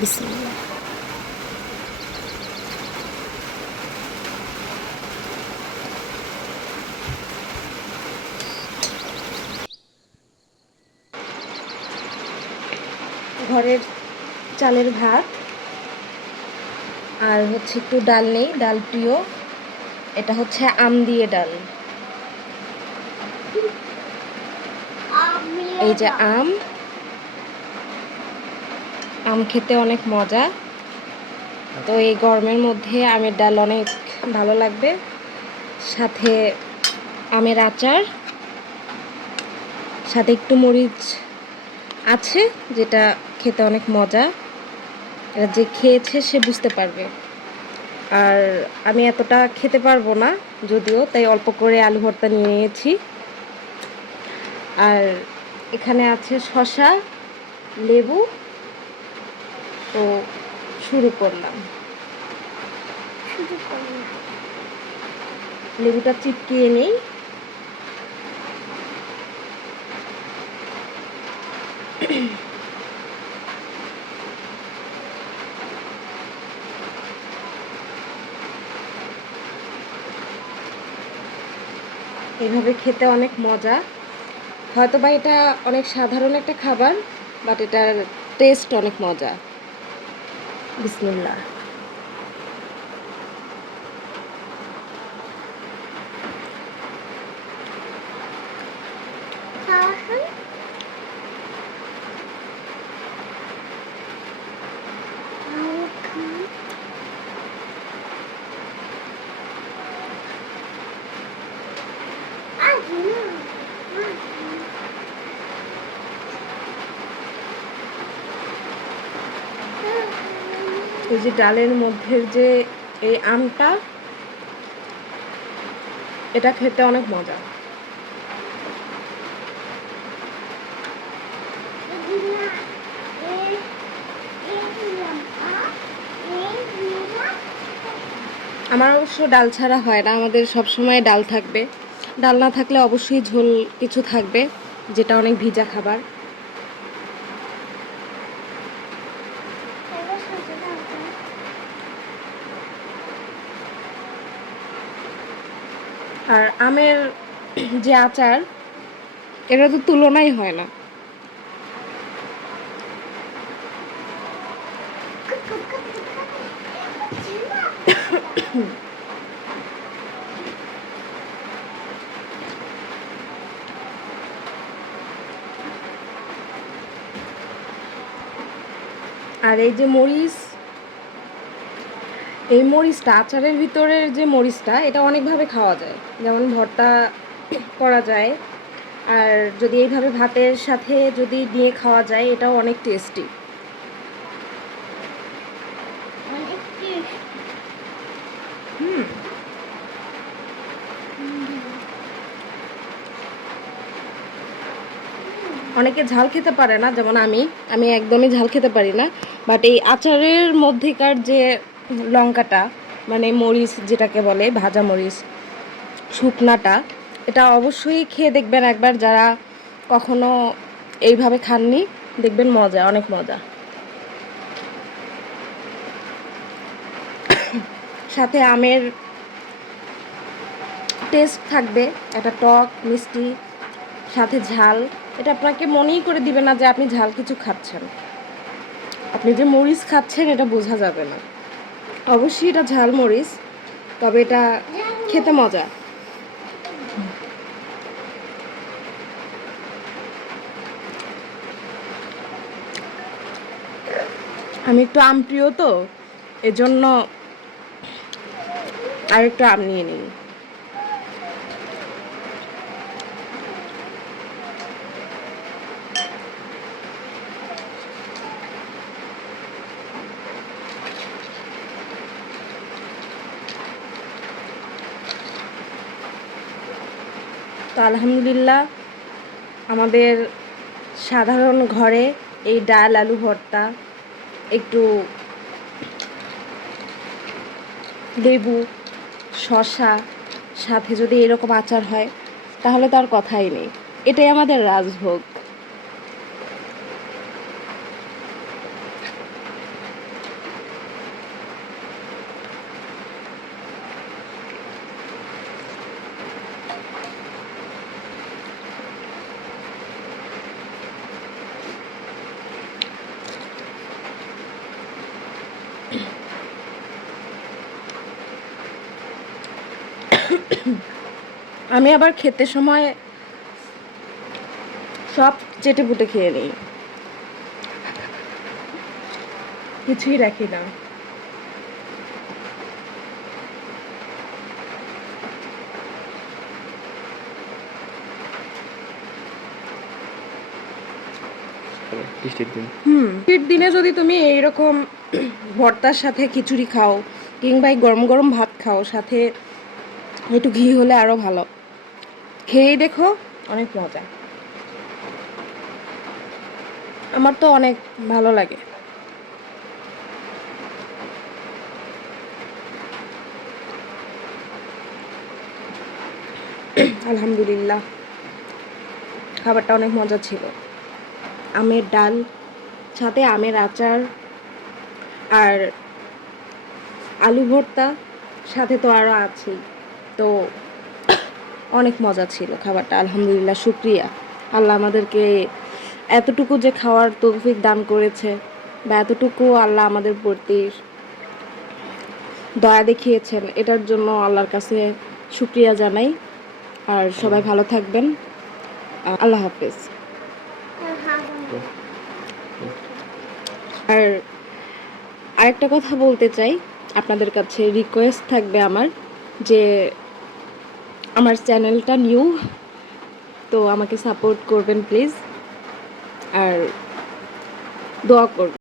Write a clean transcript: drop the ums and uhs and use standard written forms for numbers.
বিসমিল্লাহ। ঘরের চালের ভাত আর হচ্ছে একটু ডাল নেই, ডাল প্রিয়। এটা হচ্ছে আম দিয়ে ডাল। এই যে আম, আম খেতে অনেক মজা। তো এই গরমের মধ্যে আমের ডাল অনেক ভালো লাগবে। সাথে আমের আচার, সাথে একটু মরিচ আছে, যেটা খেতে অনেক মজা। এটা যে খেয়েছে সে বুঝতে পারবে। আর আমি এতটা খেতে পারবো না যদিও, তাই অল্প করে আলু ভর্তা নিয়ে নিয়েছি। আর এখানে আছে শসা, লেবু। তো শুরু করলাম। লেবুটা চিপকিয়ে নেই। এইভাবে খেতে অনেক মজা। হয়তো বা এটা অনেক সাধারণ একটা খাবার, বাট এটার টেস্ট অনেক মজা। বিসমিল্লাহ। এই যে ডালের মধ্যে যে এই আমটা, এটা খেতে অনেক মজা। আমার অবশ্য ডাল ছাড়া হয় না, আমাদের সব সময় ডাল থাকবে। ডাল না থাকলে অবশ্যই ঝোল কিছু থাকবে, যেটা অনেক ভিজা খাবার। আর আমের যে আচার, এটা তো তুলনাই হয় না। আর এই যে মরিচ, এই মরিচটা আচারের ভিতরের যে মরিচটা, এটা অনেকভাবে খাওয়া যায়। যেমন ভর্তা করা যায়, আর যদি এইভাবে ভাতের সাথে যদি দিয়ে খাওয়া যায়, এটাও অনেক টেস্টি। অনেকে ঝাল খেতে পারে না, যেমন আমি একদমই ঝাল খেতে পারি না। বাট এই আচারের মধ্যেকার যে লঙ্কাটা, মানে মরিচ যেটাকে বলে ভাজা মরিচ, শুকনাটা, এটা অবশ্যই খেয়ে দেখবেন একবার, যারা কখনো এইভাবে খাননি। দেখবেন মজা, অনেক মজা। সাথে আমের টেস্ট থাকবে, একটা টক মিষ্টি, সাথে ঝাল। এটা আপনাকে মনেই করে দিবে না যে আপনি ঝাল কিছু খাচ্ছেন। আপনি যে মরিচ খাচ্ছেন এটা বোঝা যাবে না। অবশ্যই এটা ঝাল মরিচ, তবে এটা খেতে মজা। আমি একটু আম প্রিয়, তো এজন্য আর একটু আম নিয়ে নিই। তো আলহামদুলিল্লাহ, আমাদের সাধারণ ঘরে এই ডাল আলু ভর্তা, একটু লেবু, শসা, সাথে যদি এরকম আচার হয়, তাহলে তো আর কথাই নেই। এটাই আমাদের রাজভোগ। আমি আবার খেতে সময় সব চেটে পুটে খেয়ে নিই, কিছুই রাখি না। বৃষ্টির দিন শীত দিনে যদি তুমি এইরকম ভর্তার সাথে খিচুড়ি খাও কিংবা এই গরম গরম ভাত খাও, সাথে একটু ঘি হলে আরো ভালো। খেয়েই দেখো, অনেক মজা। আমার তো অনেক ভালো লাগে। আলহামদুলিল্লাহ, খাবারটা অনেক মজা ছিল। আমের ডাল, সাথে আমের আচার, আর আলু ভর্তা, সাথে তো আরও আছেই। তো অনেক মজা ছিল খাবারটা, আলহামদুলিল্লাহ। শুক্রিয়া আল্লাহ আমাদেরকে এতটুকু যে খাওয়ার তৌফিক দান করেছে, বা এতটুকু আল্লাহ আমাদের প্রতি দয়া দেখিয়েছেন, এটার জন্য আল্লাহর কাছে শুক্রিয়া জানাই। আর সবাই ভালো থাকবেন। আল্লাহ হাফেজ। আর আরেকটা কথা বলতে চাই, আপনাদের কাছে রিকোয়েস্ট থাকবে আমার, যে আমার চ্যানেলটা নিউ, তো আমাকে সাপোর্ট করবেন প্লিজ, আর দোয়া করবেন।